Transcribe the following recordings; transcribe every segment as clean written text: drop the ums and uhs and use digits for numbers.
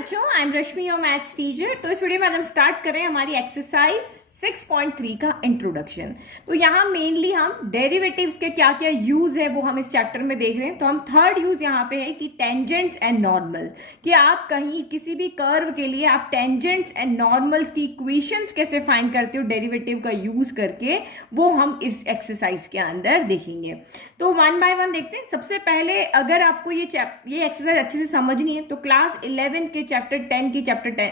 बच्चों, I am Rashmi your maths teacher. तो इस वीडियो में आज हम स्टार्ट कर रहे हैं हमारी एक्सरसाइज 6.3 का इंट्रोडक्शन। तो यहाँ मेनली हम डेरिवेटिव्स के क्या क्या यूज है वो हम इस चैप्टर में देख रहे हैं। तो हम थर्ड यूज यहाँ पे है कि टेंजेंट्स एंड नॉर्मल, कि आप कहीं किसी भी कर्व के लिए आप टेंजेंट्स एंड नॉर्मल्स की इक्वेशंस कैसे फाइंड करते हो डेरिवेटिव का यूज करके, वो हम इस एक्सरसाइज के अंदर देखेंगे। तो वन बाय वन देखते हैं। सबसे पहले अगर आपको ये एक्सरसाइज अच्छे से समझनी है तो क्लास 11 के चैप्टर 10 की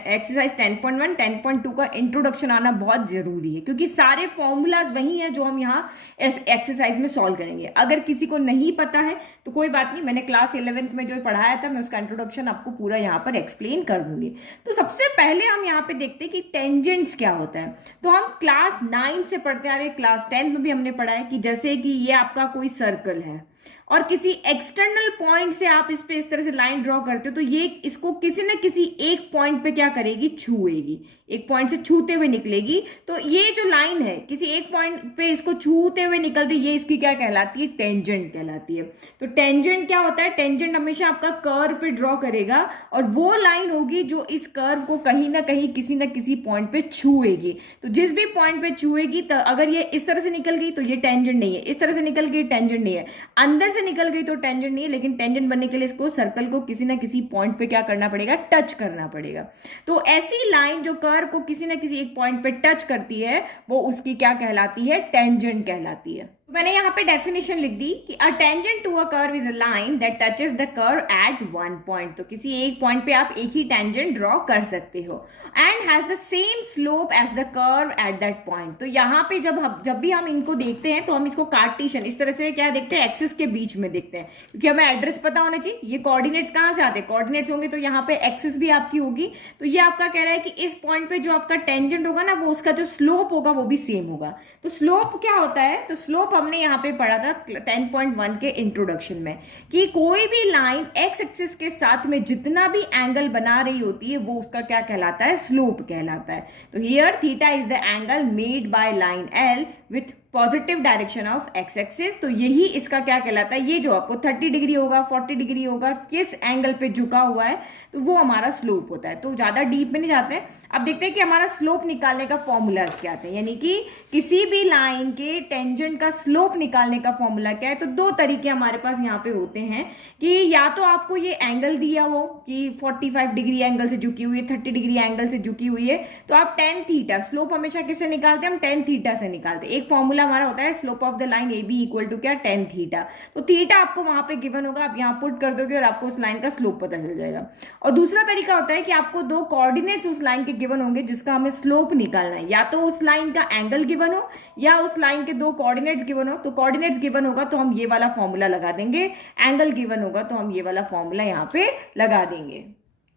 एक्सरसाइज 10.1 10.2 का इंट्रोडक्शन आना बहुत जरूरी है, क्योंकि सारे फॉर्मूलाज वही हैं जो हम यहाँ इस एक्सरसाइज में सॉल्व करेंगे। अगर किसी को नहीं पता है तो कोई बात नहीं, मैंने क्लास 11th में जो पढ़ाया था मैं उसका इंट्रोडक्शन आपको पूरा यहाँ पर एक्सप्लेन कर दूंगी। तो सबसे पहले हम यहाँ पे देखते हैं कि टेंजेंट्स क्या होता है। तो हम क्लास 9 से पढ़ते आ रहे हैं, क्लास 10 में भी हमने पढ़ा है कि जैसे कि ये आपका कोई सर्कल है और किसी एक्सटर्नल पॉइंट से आप इस पे इस तरह से लाइन ड्रॉ करते हो, तो ये इसको किसी न किसी एक पॉइंट पे क्या करेगी, छुएगी, एक पॉइंट से छूते हुए निकलेगी। तो ये जो लाइन है किसी एक पॉइंट पे इसको छूते हुए निकल रही, ये इसकी क्या कहलाती है, टेंजेंट कहलाती है। तो टेंजेंट क्या होता है, टेंजेंट हमेशा आपका कर्व पे ड्रॉ करेगा और वो लाइन होगी जो इस कर्व को कहीं ना कहीं किसी न किसी पॉइंट पे छुएगी। तो जिस भी पॉइंट पे छुएगी, तो अगर ये इस तरह से निकल गई तो ये टेंजेंट नहीं है, इस तरह से निकल गई टेंजेंट नहीं है, अंदर से निकल गई तो टेंजेंट नहीं है। लेकिन टेंजेंट बनने के लिए इसको सर्कल को किसी ना किसी पॉइंट पे क्या करना पड़ेगा, टच करना पड़ेगा। तो ऐसी लाइन जो कर्व को किसी ना किसी एक पॉइंट पे टच करती है वो उसकी क्या कहलाती है, टेंजेंट कहलाती है। तो मैंने यहाँ पे डेफिनेशन लिख दी कि a tangent to a curve is a line that touches the curve at one point. तो किसी एक पॉइंट पे आप एक ही टेंजेंट ड्रॉ कर सकते हो and has the same slope as the curve at that point. तो यहाँ पे जब भी हम इनको देखते हैं तो हम इसको कार्टेशियन इस तरह से क्या देखते हैं, एक्सिस के बीच में देखते हैं, क्योंकि हमें एड्रेस पता होना चाहिए। ये कोऑर्डिनेट्स कहाँ से आते हैं, कोऑर्डिनेट्स होंगे तो यहाँ पे एक्सिस भी आपकी होगी। तो ये आपका कह रहा है कि इस पॉइंट पे जो आपका टेंजेंट होगा ना, वो उसका जो स्लोप होगा वो भी सेम होगा। तो स्लोप क्या होता है, तो स्लोप हमने यहाँ पे पढ़ा था 10.1 के इंट्रोडक्शन में कि कोई भी लाइन एक्स एक्सिस के साथ में जितना भी एंगल बना रही होती है वो उसका क्या कहलाता है, स्लोप कहलाता है। तो here theta is the angle made by line L with positive direction of x axis. तो यही इसका क्या कहलाता है, ये जो आपको 30 डिग्री होगा 40 डिग्री होगा किस एंगल पे झुका हुआ है, तो वो हमारा स्लोप होता है। तो ज्यादा डीप में नहीं जाते हैं। अब देखते हैं कि हमारा स्लोप निकालने का फॉर्मूलाज क्या है, यानी कि किसी भी लाइन के टेंजेंट का स्लोप निकालने का फॉर्मूला क्या है। तो दो तरीके हमारे पास यहाँ पे होते हैं कि या तो आपको ये एंगल दिया हो कि 45 डिग्री एंगल से झुकी हुई है, 30 डिग्री एंगल से झुकी हुई है, तो आप टेन थीटा, स्लोप हमेशा किससे निकालते हैं, हम टेन थीटा से निकालते हैं। एक फॉर्मूला हमारा होता है slope of the line A B equal to क्या, टेन थीटा। तो थीटा आपको वहां पे गिवन होगा, आप यहाँ पुट कर दोगे और आपको उस लाइन का स्लोप पता चल जाएगा। और दूसरा तरीका होता है कि आपको दो कोऑर्डिनेट्स उस लाइन के गिवन होंगे जिसका हमें स्लोप निकालना है, या तो उस लाइन का एंगल गिवन हो या उस लाइन के दो कोऑर्डिनेट्स गिवन हो। तो कोऑर्डिनेट्स गिवन होगा तो हम ये वाला फॉर्मूला लगा देंगे, एंगल गिवन होगा तो हम ये वाला फॉर्मूला यहाँ पे लगा देंगे।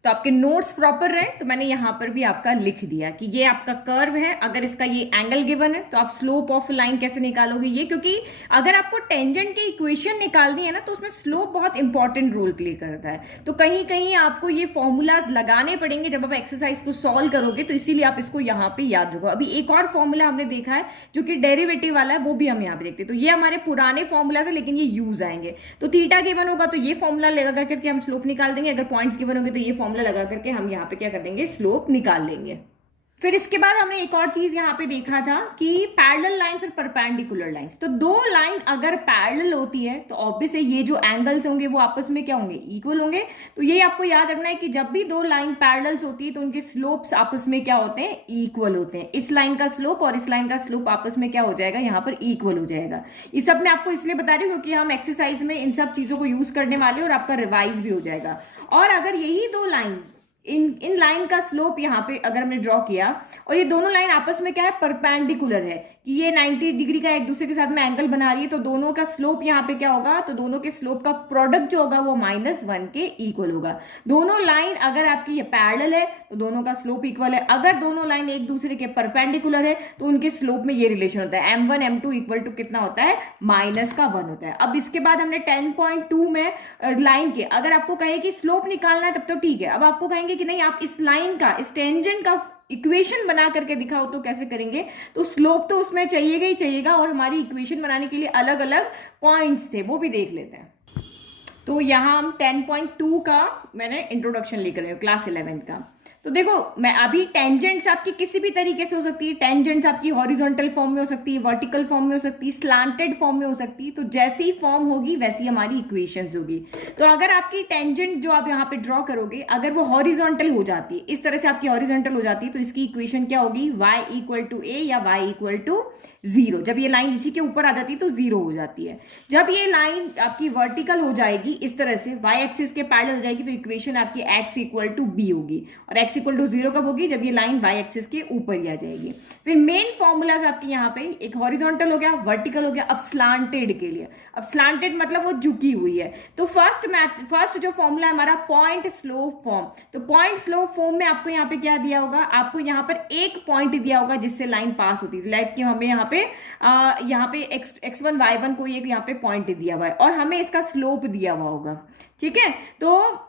तो आपके नोट्स प्रॉपर रहे तो मैंने यहाँ पर भी आपका लिख दिया कि ये आपका कर्व है, अगर इसका ये एंगल गिवन है तो आप स्लोप ऑफ लाइन कैसे निकालोगे ये, क्योंकि अगर आपको टेंजेंट की इक्वेशन निकालनी है ना तो उसमें स्लोप बहुत इंपॉर्टेंट रोल प्ले करता है। तो कहीं कहीं आपको ये फॉर्मूलाज लगाने पड़ेंगे जब आप एक्सरसाइज को सॉल्व करोगे, तो इसीलिए आप इसको यहाँ पे याद रखो। अभी एक और फॉर्मूला हमने देखा है जो कि डेरिवेटिव वाला है, वो भी हम यहाँ पे देखते हैं। तो ये हमारे पुराने फॉर्मूलाज है लेकिन ये यूज आएंगे। तो थीटा गिवन होगा तो ये फॉर्मूला लगा करके हम स्लोप निकाल देंगे, अगर पॉइंट्स गिवन होंगे तो ये लगा करके हम यहाँ पे क्या कर देंगे, स्लोप निकाल लेंगे। फिर इसके बाद हमने एक और चीज यहाँ पे देखा था कि पैरेलल लाइंस और परपेंडिकुलर लाइंस। तो दो लाइन अगर पैरेलल होती है तो ऑब्वियस है ये जो एंगल्स होंगे वो आपस में क्या होंगे, इक्वल होंगे। तो ये आपको याद रखना है कि जब भी दो लाइन पैरेलल्स होती है तो उनके स्लोप्स आपस में क्या होते हैं, इक्वल होते हैं। इस लाइन का स्लोप और इस लाइन का स्लोप आपस में क्या हो जाएगा, यहाँ पर इक्वल हो जाएगा। इस सब मैं आपको इसलिए बता रही हूँ क्योंकि हम एक्सरसाइज में इन सब चीजों को यूज करने वाले और आपका रिवाइज भी हो जाएगा। और अगर यही दो लाइन इन लाइन का स्लोप यहाँ पे अगर हमने ड्रॉ किया और ये दोनों लाइन आपस में क्या है, परपेंडिकुलर है, कि ये 90 डिग्री का एक दूसरे के साथ में एंगल बना रही है, तो दोनों का स्लोप यहाँ पे क्या होगा, तो दोनों के स्लोप का प्रोडक्ट जो होगा वो -1 के इक्वल होगा। दोनों लाइन अगर आपकी ये पैरेलल है तो दोनों का स्लोप इक्वल है, अगर दोनों लाइन एक दूसरे के परपेंडिकुलर है तो उनके स्लोप में ये रिलेशन होता है, m1 m2 इक्वल टू कितना होता है, -1 होता है। अब इसके बाद हमने 10.2 में लाइन के अगर आपको कहे कि स्लोप निकालना है तब तो ठीक है। अब आपको कहेंगे कि नहीं आप इस लाइन का, इस टेंजेंट का इक्वेशन बना करके दिखाओ, तो कैसे करेंगे, तो स्लोप तो उसमें चाहिएगा ही चाहिएगा और हमारी इक्वेशन बनाने के लिए अलग अलग पॉइंट्स थे वो भी देख लेते हैं। तो यहाँ हम 10.2 का मैंने इंट्रोडक्शन लिख रही हूँ क्लास 11 का। तो देखो मैं अभी टेंजेंट्स आपकी किसी भी तरीके से हो सकती है, टेंजेंट्स आपकी हॉरिजॉन्टल फॉर्म में हो सकती है, वर्टिकल फॉर्म में हो सकती है, स्लांटेड फॉर्म में हो सकती है। तो जैसी फॉर्म होगी वैसी हमारी इक्वेशंस होगी। तो अगर आपकी टेंजेंट जो आप यहाँ पे ड्रॉ करोगे अगर वो हॉरिजॉन्टल हो जाती है, इस तरह से आपकी हॉरिजॉन्टल हो जाती है, तो इसकी इक्वेशन क्या होगी, y इक्वल टू ए या y इक्वल टू 0। जब ये लाइन इसी के ऊपर आ जाती है तो 0 हो जाती है। जब ये लाइन आपकी वर्टिकल हो जाएगी इस तरह से y एक्सिस के पैरेलल हो जाएगी तो इक्वेशन आपकी x इक्वल टू बी होगी। और x इक्वल टू 0 कब होगी, जब ये लाइन y एक्सिस के ऊपर ही आ जाएगी। फिर मेन फॉर्मूलाज आपके यहाँ पे एक हॉरिजॉन्टल हो गया, वर्टिकल हो गया। अब स्लांटेड के लिए, अब स्लांटेड मतलब वो झुकी हुई है। तो फर्स्ट जो फॉर्मूला है हमारा पॉइंट स्लोप फॉर्म। तो पॉइंट स्लोप फॉर्म में आपको यहाँ पे क्या दिया होगा, आपको यहाँ पर एक पॉइंट दिया होगा जिससे लाइन पास होती है। लाइक कि हमें यहाँ पे x1 y1 कोई एक यहाँ पे पॉइंट दिया हुआ है और हमें इसका स्लोप दिया हुआ होगा। ठीक है, तो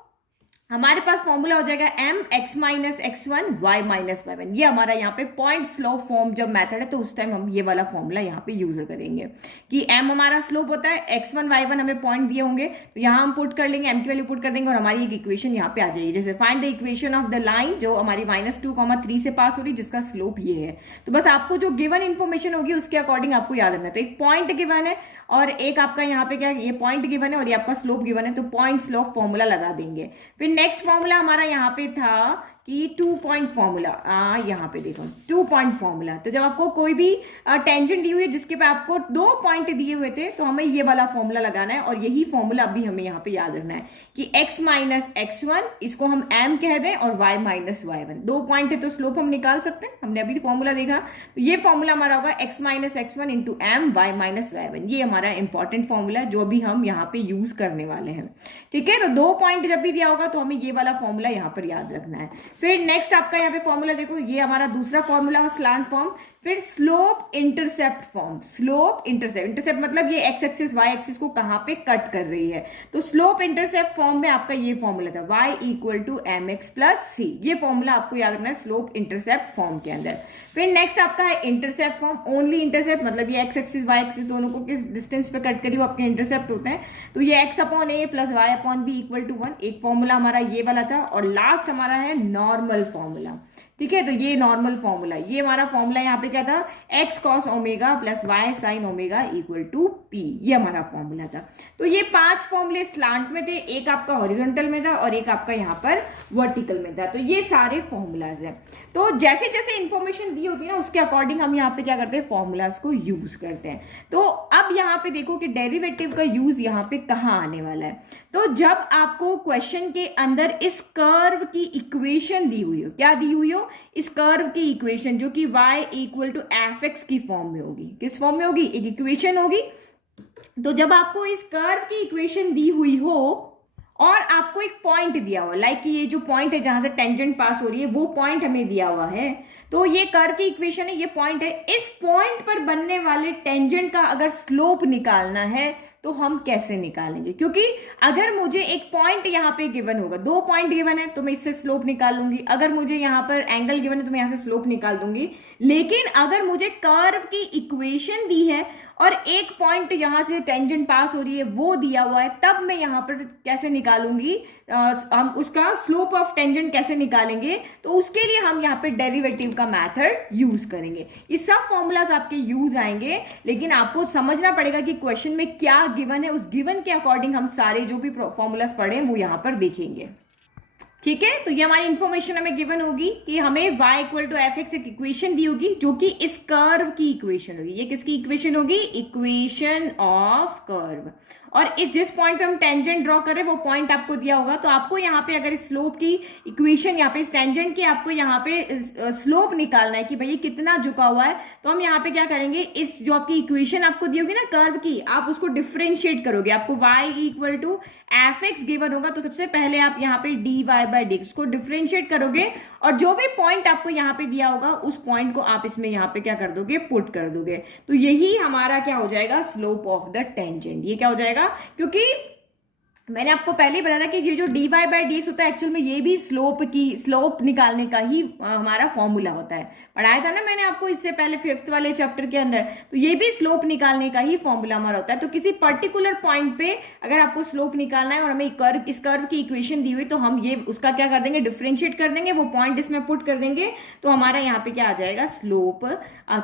हमारे पास फॉर्मूला हो जाएगा m x minus x1 y minus y1। ये हमारा यहाँ पे पॉइंट स्लोप फॉर्म जब मेथड है तो उस टाइम हम ये वाला फॉर्मूला यहाँ पे यूज करेंगे कि m हमारा स्लोप होता है, x1 y1 हमें पॉइंट दिए होंगे तो यहाँ हम पुट कर लेंगे, m की वैल्यू पुट कर देंगे और हमारी एक इक्वेशन यहाँ पे आ जाएगी। जैसे find the equation of the line जो हमारी -2, 3 से पास हो रही जिसका स्लोप ये है। तो बस आपको जो गिवन इन्फॉर्मेशन होगी उसके अकॉर्डिंग आपको याद रखना है। तो एक पॉइंट गिवन है और एक आपका यहाँ पे क्या, ये पॉइंट गिवन है और ये आपका स्लोप गिवन है, तो पॉइंट स्लोप फॉर्मूला लगा देंगे। फिर नेक्स्ट फॉर्मूला हमारा यहाँ पे था कि 2 पॉइंट फॉर्मूला। यहाँ पे देखो 2 पॉइंट फॉर्मूला। तो जब आपको कोई भी टेंजेंट दी हुई है जिसके पे आपको 2 पॉइंट दिए हुए थे तो हमें ये वाला फॉर्मूला लगाना है और यही फॉर्मूला अभी हमें यहाँ पे याद रखना है कि x माइनस x1 इसको हम m कह दें और y माइनस y1। 2 पॉइंट है तो स्लोप हम निकाल सकते हैं, हमने अभी फॉर्मूला देखा। तो ये फॉर्मूला हमारा होगा x minus x1 into m y minus y1। ये हमारा इंपॉर्टेंट फॉर्मूला है जो अभी हम यहाँ पे यूज करने वाले हैं। ठीक है, तो 2 पॉइंट जब भी दिया होगा तो हमें ये वाला फॉर्मूला यहाँ पर याद रखना है। फिर नेक्स्ट आपका यहाँ पे फॉर्मूला देखो, ये हमारा दूसरा फॉर्मूला है स्लांट फॉर्म। फिर slope intercept form. Slope intercept मतलब ये x एक्सिस y एक्सिस को कहाँ पे कट कर रही है। तो स्लोप इंटरसेप्ट फॉर्म में आपका ये फॉर्मूला था y equal to M X plus C. ये फॉर्मूला आपको याद रखना है स्लोप इंटरसेप्ट फॉर्म के अंदर। फिर नेक्स्ट आपका है इंटरसेप्ट फॉर्म। ओनली इंटरसेप्ट मतलब ये x एक्सिस y एक्सिस दोनों को किस डिस्टेंस पे कट करी वो आपके इंटरसेप्ट होते हैं। तो ये x upon a plus y upon b equal to 1। एक फॉर्मूला हमारा ये वाला था और लास्ट हमारा है नॉर्मल फॉर्मूला। ठीक है, तो ये नॉर्मल फॉर्मूला, ये हमारा फॉर्मूला यहाँ पे क्या था, x cos omega plus y sine omega equal to p। ये हमारा फॉर्मूला था। तो ये 5 फॉर्मूले स्लांट में थे, एक आपका हॉरिजॉन्टल में था और एक आपका यहाँ पर वर्टिकल में था। तो ये सारे फॉर्मूलाज हैं। तो जैसे जैसे इंफॉर्मेशन दी होती है ना उसके अकॉर्डिंग हम यहाँ पे क्या करते हैं, फॉर्मूलाज को यूज करते हैं। तो अब यहाँ पे देखो कि डेरिवेटिव का यूज यहाँ पे कहाँ आने वाला है। तो जब आपको क्वेश्चन के अंदर इस कर्व की इक्वेशन दी हुई हो, क्या दी हुई हो, इस कर्व की इक्वेशन जो कि y equal to f x की फॉर्म में होगी। किस फॉर्म में होगी, एक इक्वेशन होगी। तो जब आपको इस कर्व की इक्वेशन दी हुई हो और आपको एक पॉइंट दिया हुआ, लाइक ये जो पॉइंट है जहां से टेंजेंट पास हो रही है वो पॉइंट हमें दिया हुआ है। तो ये कर्व की इक्वेशन है, ये पॉइंट है। इस पॉइंट पर बनने वाले टेंजेंट का अगर स्लोप निकालना है तो हम कैसे निकालेंगे, क्योंकि अगर मुझे एक पॉइंट यहाँ पे गिवन होगा, 2 पॉइंट गिवन है तो मैं इससे स्लोप निकाल लूंगी। अगर मुझे यहाँ पर एंगल गिवन है तो मैं यहाँ से स्लोप निकाल दूंगी। लेकिन अगर मुझे कर्व की इक्वेशन दी है और एक पॉइंट यहाँ से टेंजेंट पास हो रही है वो दिया हुआ है, तब मैं यहाँ पर कैसे निकालूंगी, हम उसका स्लोप ऑफ टेंजेंट कैसे निकालेंगे, तो उसके लिए हम यहाँ पे डेरिवेटिव का मेथड यूज करेंगे। ये सब फॉर्मूलाज आपके यूज आएंगे, लेकिन आपको समझना पड़ेगा कि क्वेश्चन में क्या गिवन है, उस गिवन के अकॉर्डिंग हम सारे जो भी फॉर्मूलाज पढ़े वो यहाँ पर देखेंगे। ठीक है, तो ये हमारी इंफॉर्मेशन हमें गिवन होगी कि हमें y equal to f x एक इक्वेशन दी होगी जो कि इस कर्व की इक्वेशन होगी। ये किसकी इक्वेशन होगी, इक्वेशन ऑफ कर्व। और इस जिस पॉइंट पे हम टेंजेंट ड्रॉ कर रहे हैं वो पॉइंट आपको दिया होगा। तो आपको यहाँ पे अगर इस स्लोप की इक्वेशन, यहाँ पे इस टेंजेंट की आपको यहाँ पे स्लोप निकालना है कि भाई कितना झुका हुआ है, तो हम यहाँ पे क्या करेंगे, इस जो आपकी इक्वेशन आपको दी होगी ना कर्व की, आप उसको डिफ्रेंशिएट करोगे। आपको y equal to f x given होगा तो सबसे पहले आप यहाँ पे dy बाई डी को डिफ्रेंशिएट करोगे और जो भी पॉइंट आपको यहाँ पे दिया होगा उस पॉइंट को आप इसमें यहाँ पे क्या कर दोगे, पुट कर दोगे। तो यही हमारा क्या हो जाएगा, स्लोप ऑफ द टेंजेंट। ये क्या हो जाएगा, क्योंकि मैंने आपको पहले ही बताया था कि ये जो dy बाई डी एक्स होता है एक्चुअल में ये भी स्लोप निकालने का ही हमारा फॉर्मूला होता है। पढ़ाया था ना मैंने आपको इससे पहले 5th वाले चैप्टर के अंदर। तो ये भी स्लोप निकालने का ही फॉर्मूला हमारा होता है। तो किसी पर्टिकुलर पॉइंट पे अगर आपको स्लोप निकालना है और हमें इस कर्व की इक्वेशन दी हुई, तो हम ये उसका क्या कर देंगे, डिफ्रेंशिएट कर देंगे, वो पॉइंट इसमें पुट कर देंगे, तो हमारा यहाँ पे क्या आ जाएगा, स्लोप।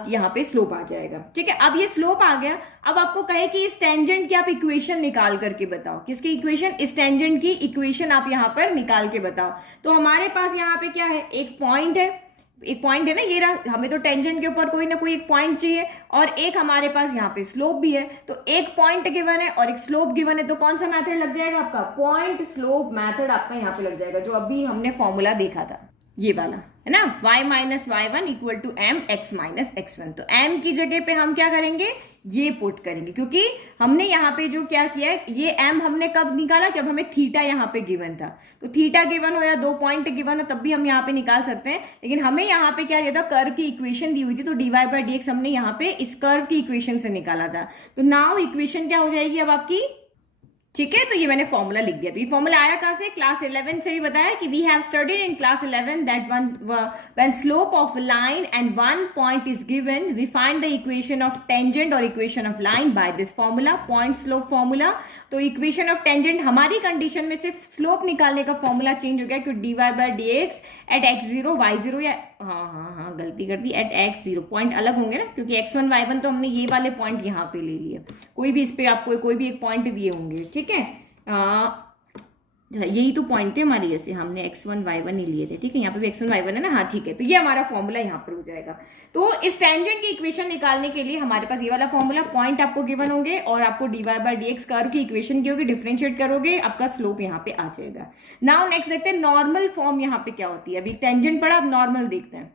यहाँ पे स्लोप आ जाएगा। ठीक है, अब ये स्लोप आ गया। अब आपको कहे कि इस टेंजेंट की आप इक्वेशन निकाल करके बताओ, किसकी इक्वेशन, इस टेंजेंट की इक्वेशन आप यहाँ पर निकाल के बताओ। तो हमारे पास यहाँ पे क्या है, एक पॉइंट है ना, ये रहा। हमें तो टेंजेंट के ऊपर कोई ना कोई एक पॉइंट चाहिए, और एक हमारे पास यहाँ पे स्लोप भी है। तो एक पॉइंट गिवन है और एक स्लोप गिवन है, तो कौन सा मेथड लग जाएगा आपका, पॉइंट स्लोप मेथड आपका यहाँ पे लग जाएगा, जो अभी हमने फॉर्मूला देखा था, ये वाला है ना, y minus y one equal to M x minus x one. तो m की जगह पे हम क्या करेंगे, ये पुट करेंगे, क्योंकि हमने यहाँ पे जो क्या किया है, ये m हमने कब निकाला, जब हमें थीटा यहाँ पे गिवन था। तो थीटा गिवन हो या 2 पॉइंट गिवन हो तब भी हम यहाँ पे निकाल सकते हैं, लेकिन हमें यहाँ पे क्या दिया था, कर्व की इक्वेशन दी हुई थी। तो dy बाई डी एक्स हमने यहाँ पे इस कर्व की इक्वेशन से निकाला था। तो नाउ इक्वेशन क्या हो जाएगी अब आपकी, ठीक है। तो ये मैंने फॉर्मूला लिख दिया। तो ये फॉर्मूला आया कहां से, क्लास 11 से भी बताया कि we have studied in class 11 that when slope of line and one point is given we find the equation of tangent और equation of line by this formula, point slope formula. तो equation of tangent हमारी condition में सिर्फ slope निकालने का formula change हो गया, क्योंकि d y by d x at x0 y0, या हाँ गलती कर दी, एट x0 पॉइंट अलग होंगे ना, क्योंकि x1 y1 तो हमने ये वाले पॉइंट यहाँ पे ले लिए, कोई भी इस पे आपको कोई भी एक पॉइंट दिए होंगे। ठीक है, यही तो पॉइंट थे हमारे, जैसे हमने x1 y1 ही लिए थे। ठीक है, यहाँ पे भी x1 y1 है ना, हाँ ठीक है। तो ये हमारा फॉर्मूला यहाँ पर हो जाएगा। तो इस टेंजेंट की इक्वेशन निकालने के लिए हमारे पास ये वाला फॉर्मूला, पॉइंट आपको गिवन होंगे और आपको dy by d x curve की इक्वेशन की होगी, डिफरेंशिएट करोगे, आपका स्लोप यहाँ पे आ जाएगा। नाउ नेक्स्ट देखते हैं नॉर्मल फॉर्म यहाँ पे क्या होती है। अभी टेंजेंट पढ़ा, अब नॉर्मल देखते हैं।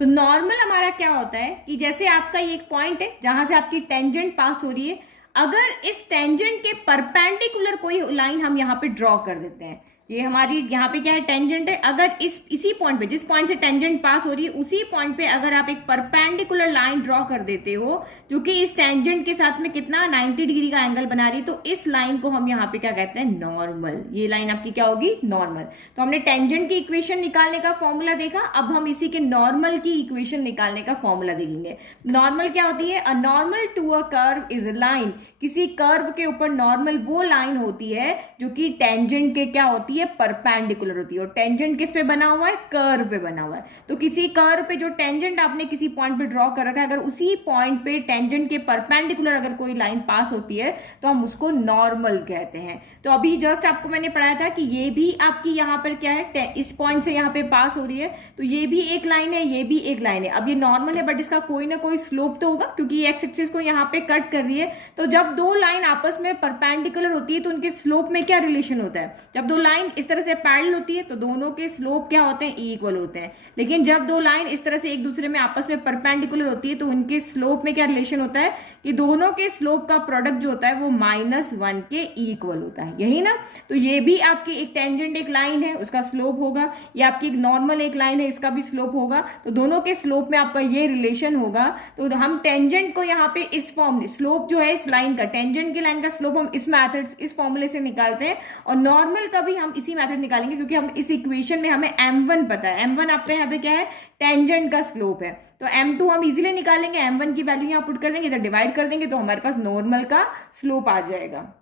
तो नॉर्मल हमारा क्या होता है कि जैसे आपका ये एक पॉइंट है जहां से आपकी टेंजेंट पास हो रही है, अगर इस टेंजेंट के परपेंडिकुलर कोई लाइन हम यहाँ पे ड्रॉ कर देते हैं, ये हमारी यहाँ पे क्या है, टेंजेंट है। अगर इसी पॉइंट पे, जिस पॉइंट से टेंजेंट पास हो रही है, उसी पॉइंट पे अगर आप एक परपेंडिकुलर लाइन ड्रॉ कर देते हो जो कि इस टेंजेंट के साथ में कितना 90 डिग्री का एंगल बना रही है, तो इस लाइन को हम यहाँ पे क्या कहते हैं, नॉर्मल। ये लाइन आपकी क्या होगी, नॉर्मल। तो हमने टेंजेंट की इक्वेशन निकालने का फॉर्मूला देखा, अब हम इसी के नॉर्मल की इक्वेशन निकालने का फॉर्मूला देखेंगे। नॉर्मल क्या होती है, a normal to a curve is a line. किसी कर्व के ऊपर नॉर्मल वो लाइन होती है जो कि टेंजेंट के क्या होती है, परपेंडिकुलर होती है। और टेंजेंट किस पे बना हुआ है, कर्व पे बना हुआ है। तो किसी कर्व पे जो टेंजेंट आपने किसी पॉइंट पे ड्रॉ कर रखा है, अगर उसी पॉइंट पे टेंजेंट के परपेंडिकुलर अगर कोई लाइन पास होती है तो हम उसको नॉर्मल कहते हैं। तो अभी जस्ट आपको मैंने पढ़ाया था कि ये भी आपकी यहाँ पर क्या है, इस पॉइंट से यहाँ पे पास हो रही है, तो ये भी एक लाइन है, ये भी एक लाइन है। अब ये नॉर्मल है बट इसका कोई ना कोई स्लोप तो होगा, क्योंकि ये एक्स एक्सिस को यहाँ पे कट कर रही है। तो जब दो लाइन आपस में परपेंडिकुलर होती है तो उनके स्लोप में क्या रिलेशन होता है, जब दो लाइन इस तरह से पैरेलल होती है तो दोनों के स्लोप क्या होते हैं, इक्वल होते हैं। लेकिन जब दो लाइन इस तरह से एक दूसरे में आपस में परपेंडिकुलर होती है तो उनके स्लोप में क्या रिलेशन होता है कि दोनों के स्लोप का प्रोडक्ट जो होता है वो -1 के इक्वल होता है, यही ना। तो ये भी आपकी एक टेंजेंट एक लाइन है, उसका स्लोप होगा, ये आपकी एक नॉर्मल एक लाइन है, इसका भी स्लोप होगा। तो दोनों के स्लोप में आपका ये रिलेशन होगा। तो हम टेंजेंट को यहाँ पे इस फॉर्म, स्लोप जो है इस लाइन का, टेंजेंट की लाइन का स्लोप हम इस मेथड, इस फॉर्मूले से निकालते हैं, और नॉर्मल का भी हम इसी मेथड निकालेंगे, क्योंकि हम इस इक्वेशन में हमें m1 पता है। m1 आपका यहाँ पे क्या है, टेंजेंट का स्लोप है। तो m2 हम इजीली निकालेंगे, m1 की वैल्यू यहाँ पुट कर देंगे, इधर डिवाइड कर देंगे, तो हमारे पास नॉर्मल का स्लोप आ जाएगा।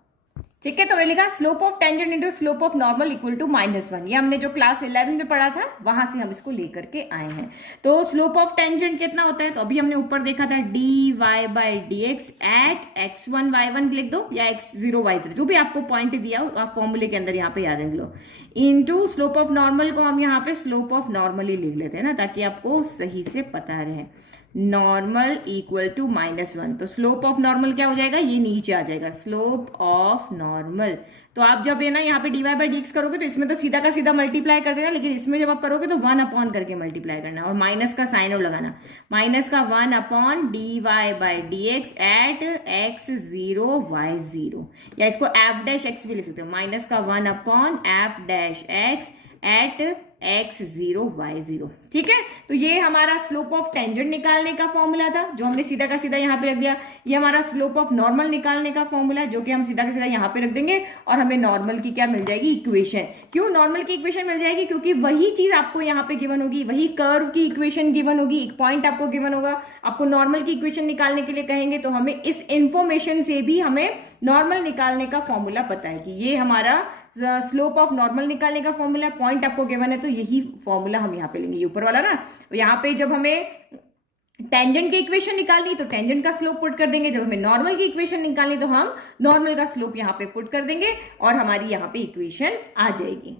ठीक है, तो मैंने लिखा slope of tangent into slope of normal equal to -1। ये हमने जो क्लास 11 में पढ़ा था वहां से हम इसको लेकर के आए हैं। तो स्लोप ऑफ टेंजेंट कितना होता है, तो अभी हमने ऊपर देखा था dy by d x at x1 y1 लिख दो, या x0 y0, जो भी आपको पॉइंट दिया हो आप फॉर्मूले के अंदर यहाँ पे याद रख लो, इनटू स्लोप ऑफ नॉर्मल को हम यहाँ पे स्लोप ऑफ नॉर्मल ही लिख लेते हैं ना, ताकि आपको सही से पता रहे। नॉर्मल इक्वल टू -1, तो स्लोप ऑफ नॉर्मल क्या हो जाएगा, ये नीचे आ जाएगा, स्लोप ऑफ नॉर्मल। तो आप जब ये ना यहाँ पे dy बाई डी एक्स करोगे तो इसमें तो सीधा का सीधा मल्टीप्लाई कर देना, लेकिन इसमें जब आप करोगे तो 1 अपॉन करके मल्टीप्लाई करना, और माइनस का साइन और लगाना, माइनस का 1 upon dy by d x at x0 y0, या इसको f डैश एक्स भी लिख सकते हो, माइनस का 1 upon f dash x at x0 y0। ठीक है, तो ये हमारा स्लोप ऑफ टेंजेंट निकालने का फॉर्मूला था जो हमने सीधा का सीधा यहाँ पे रख दिया। ये हमारा स्लोप ऑफ नॉर्मल निकालने का फॉर्मूला जो कि हम सीधा का सीधा यहाँ पे रख देंगे और हमें नॉर्मल की क्या मिल जाएगी, इक्वेशन। क्यों नॉर्मल की इक्वेशन मिल जाएगी, क्योंकि वही चीज आपको यहाँ पे गिवन होगी, वही कर्व की इक्वेशन गिवन होगी, एक पॉइंट आपको गिवन होगा, आपको नॉर्मल की इक्वेशन निकालने के लिए कहेंगे तो हमें इस इंफॉर्मेशन से भी हमें नॉर्मल निकालने का फॉर्मूला पता है कि ये हमारा स्लोप ऑफ नॉर्मल निकालने का फॉर्मूला है, पॉइंट आपको गिवन है तो यही फॉर्मूला हम यहाँ पे लेंगे, ये ऊपर वाला ना। यहाँ पे जब हमें टेंजेंट की इक्वेशन निकालनी तो टेंजेंट का स्लोप पुट कर देंगे, जब हमें नॉर्मल की इक्वेशन निकालनी तो हम नॉर्मल का स्लोप यहाँ पे पुट कर देंगे और हमारी यहाँ पे इक्वेशन आ जाएगी।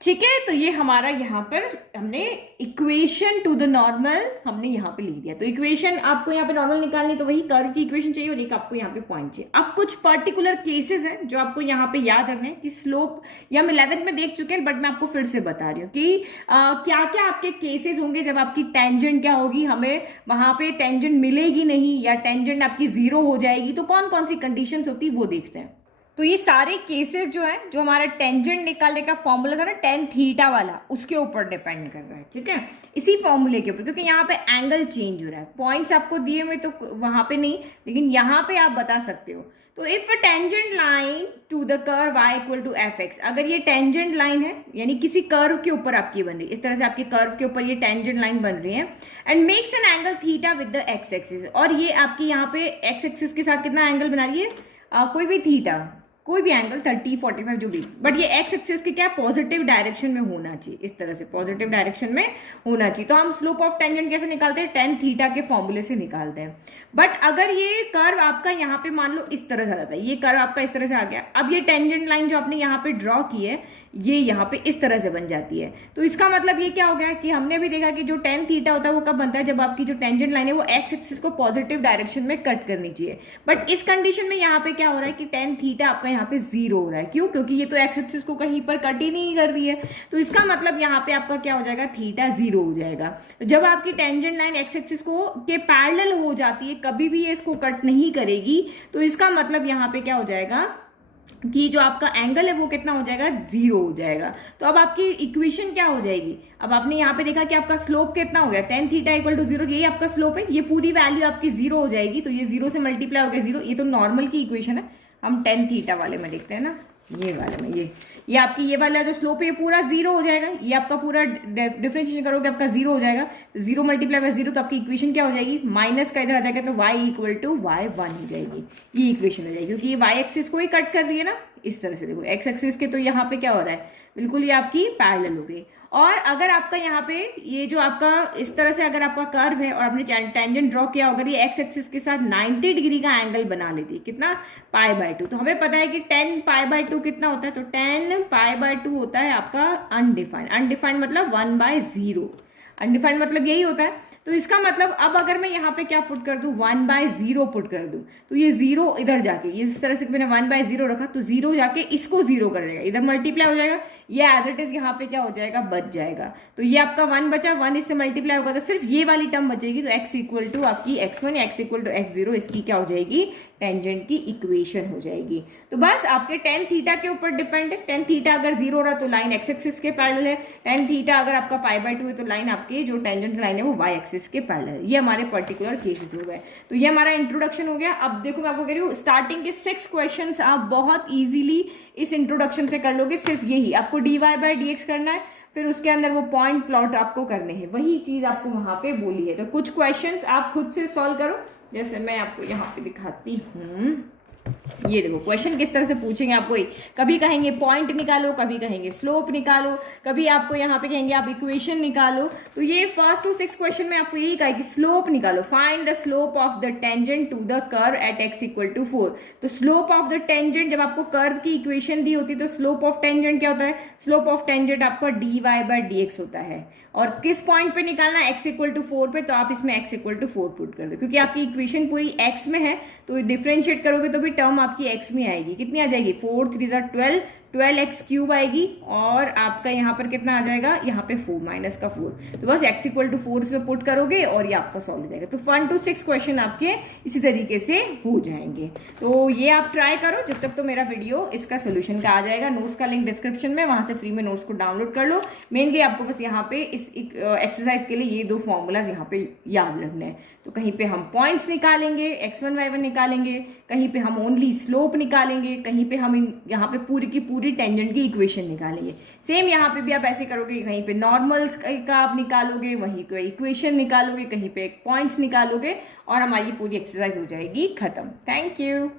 ठीक है, तो ये हमारा यहाँ पर हमने इक्वेशन टू द नॉर्मल हमने यहाँ पे लिख दिया। तो इक्वेशन आपको यहाँ पे नॉर्मल निकालनी तो वही कर्व की इक्वेशन चाहिए और एक आपको यहाँ पे पॉइंट चाहिए। अब कुछ पर्टिकुलर केसेस हैं जो आपको यहाँ पे याद रखना है कि स्लोप, ये हम 11th में देख चुके हैं बट मैं आपको फिर से बता रही हूँ कि क्या क्या आपके केसेस होंगे जब आपकी टेंजेंट क्या होगी, हमें वहां पे टेंजेंट मिलेगी नहीं या टेंजेंट आपकी 0 हो जाएगी, तो कौन कौन सी कंडीशंस होती है वो देखते हैं। तो ये सारे केसेस जो है, जो हमारा टेंजेंट निकालने का फॉर्मूला था ना tan थीटा वाला, उसके ऊपर डिपेंड कर रहा है। ठीक है, इसी फॉर्मूले के ऊपर, क्योंकि यहाँ पे एंगल चेंज हो रहा है। पॉइंट्स आपको दिए हुए तो वहां पे नहीं, लेकिन यहाँ पे आप बता सकते हो। तो if a tangent line to the curve y equal to fx, अगर ये टेंजेंट लाइन है यानी किसी कर्व के ऊपर आपकी बन रही है, इस तरह से आपके कर्व के ऊपर ये टेंजेंट लाइन बन रही है, and makes an angle theta with the x axis, और ये आपकी यहाँ पे x एक्सिस के साथ कितना एंगल बना रही है, कोई भी थीटा, कोई भी एंगल 30 45 जो भी, बट ये एक्स एक्सिस के क्या पॉजिटिव डायरेक्शन में होना चाहिए, इस तरह से पॉजिटिव डायरेक्शन में होना चाहिए। तो हम स्लोप ऑफ टेंजेंट कैसे निकालते हैं, tan थीटा के फॉर्मूले से निकालते हैं। बट अगर ये कर्व आपका यहाँ पे मान लो इस तरह से आ जाता है, ये कर्व आपका इस तरह से आ गया, अब ये टेंजेंट लाइन जो आपने यहाँ पे ड्रॉ की है ये यहाँ पे इस तरह से बन जाती है, तो इसका मतलब ये क्या हो गया कि हमने भी देखा कि जो tan थीटा होता है वो कब बनता है, जब आपकी जो टेंजेंट लाइन है वो एक्स एक्सिस को पॉजिटिव डायरेक्शन में कट करनी चाहिए। बट इस कंडीशन में यहाँ पे क्या हो रहा है कि tan थीटा आपका यहाँ पे 0 हो रहा है। क्यों, क्योंकि ये तो एक्स एक्सिस को कहीं पर कट ही नहीं कर रही है, तो इसका मतलब यहाँ पे आपका क्या हो जाएगा, थीटा 0 हो जाएगा। तो जब आपकी टेंजेंट लाइन एक्स एक्सिस को के पैरेलल हो जाती है, कभी भी ये इसको कट नहीं करेगी, तो इसका मतलब यहाँ पे क्या हो जाएगा कि जो आपका एंगल है वो कितना हो जाएगा, 0 हो जाएगा। तो अब आपकी इक्वेशन क्या हो जाएगी, अब आपने यहाँ पे देखा कि आपका स्लोप कितना हो गया, tan थीटा इक्वल टू 0, यही आपका स्लोप है, ये पूरी वैल्यू आपकी 0 हो जाएगी। तो ये 0 से मल्टीप्लाई हो गया 0, ये तो नॉर्मल की इक्वेशन है। हम tan थीटा वाले में देखते हैं ना, ये वाले में ये आपकी ये वाला जो स्लोप है ये पूरा 0 हो जाएगा, ये आपका पूरा डिफरेंशिएशन करोगे आपका 0 हो जाएगा। तो 0 मल्टीप्लाई बाय 0, तो आपकी इक्वेशन क्या हो जाएगी, माइनस का इधर आ जाएगा तो y इक्वल टू y1 हो जाएगी, ये इक्वेशन हो जाएगी, क्योंकि ये y एक्सिस को ही कट कर रही है ना, इस तरह से देखो x एक्सिस के, तो यहाँ पे क्या हो रहा है, बिल्कुल ये आपकी पैरेलल हो गई। और अगर आपका यहाँ पे ये जो आपका इस तरह से अगर आपका कर्व है और आपने टेंजेंट ड्रॉ किया, अगर ये एक्स एक्सिस के साथ 90 डिग्री का एंगल बना लेती है, कितना, π/2, तो हमें पता है कि 10 π/2 कितना होता है, तो 10 π/2 होता है आपका अनडिफाइंड। अनडिफाइंड मतलब 1/0, अनडिफाइंड मतलब यही होता है। तो इसका मतलब अब अगर मैं यहाँ पे क्या पुट कर दूं, 1/0 पुट कर दूं, तो ये 0 इधर जाके, ये इस तरह से मैंने 1/0 रखा तो 0 जाके इसको 0 कर देगा, इधर मल्टीप्लाई हो जाएगा, ये एज इट इज यहाँ पे क्या हो जाएगा, बच जाएगा। तो ये आपका 1 बचा, 1 इससे मल्टीप्लाई होगा तो सिर्फ ये वाली टर्म बचेगी, तो x इक्वल टू आपकी x1 या x इक्वल टू x0, इसकी क्या हो जाएगी, टेंजेंट की इक्वेशन हो जाएगी। तो बस आपके tan थीटा के ऊपर डिपेंड है, tan थीटा अगर 0 हो रहा तो लाइन x एक्सिस के पैरेलल है, tan थीटा अगर आपका π/2 है तो लाइन आपकी जो टेंजेंट लाइन है वो y एक्सिस के पैरेलल है। ये हमारे पर्टिकुलर केसेस हो गए। तो ये हमारा इंट्रोडक्शन हो गया। अब देखो मैं आपको कह रही हूँ स्टार्टिंग के 6 क्वेश्चंस आप बहुत इजीली इस इंट्रोडक्शन से कर लोगे। सिर्फ यही आपको dy/dx करना है, फिर उसके अंदर वो पॉइंट प्लॉट आपको करने हैं, वही चीज आपको वहां पे बोली है। तो कुछ क्वेश्चंस आप खुद से सॉल्व करो, जैसे मैं आपको यहाँ पे दिखाती हूँ। ये देखो क्वेश्चन किस तरह से पूछेंगे आपको, कभी कहेंगे पॉइंट निकालो, कभी कहेंगे स्लोप निकालो, कभी आपको यहाँ पे कहेंगे आप इक्वेशन निकालो। तो ये फर्स्ट टू 6 क्वेश्चन में आपको यही कहा कि स्लोप निकालो, find the slope of the tangent to the curve at x equal to 4। तो स्लोप ऑफ द टेंजेंट, जब आपको कर्व की इक्वेशन दी होती है तो स्लोप ऑफ टेंजेंट क्या होता है, स्लोप ऑफ टेंजेंट आपका dy/dx होता है। और किस पॉइंट पे निकालना है, x इक्वल टू 4 पे, तो आप इसमें x इक्वल टू 4 पुट कर दो, क्योंकि आपकी इक्वेशन पूरी x में है तो डिफरेंशिएट करोगे तो भी टर्म आपकी x में आएगी, कितनी आ जाएगी, 4 3 12, 12x³ आएगी और आपका यहाँ पर कितना आ जाएगा, यहाँ पे 4 माइनस का 4। तो बस x इक्वल टू 4 इसमें पुट करोगे और ये आपका सॉल्व हो जाएगा। तो 1 to 6 क्वेश्चन आपके इसी तरीके से हो जाएंगे। तो ये आप ट्राई करो। जब तक तो मेरा वीडियो इसका सोल्यूशन का आ जाएगा, नोट्स का लिंक डिस्क्रिप्शन में, वहां से फ्री में नोट्स को डाउनलोड कर लो। मेनली आपको बस यहाँ पे इस एक्सरसाइज के लिए ये 2 फॉर्मूलाज यहाँ पे याद रखने हैं। तो कहीं पे हम पॉइंट्स निकालेंगे, x1 y1 निकालेंगे, कहीं पे हम ओनली स्लोप निकालेंगे, कहीं पे हम यहाँ पे पूरी की पूरी टेंजेंट की इक्वेशन निकालेंगे। सेम यहाँ पे भी आप ऐसे करोगे, कहीं पे नॉर्मल्स का आप निकालोगे, वहीं पे इक्वेशन निकालोगे, कहीं पे पॉइंट्स निकालोगे और हमारी पूरी एक्सरसाइज हो जाएगी खत्म। Thank you.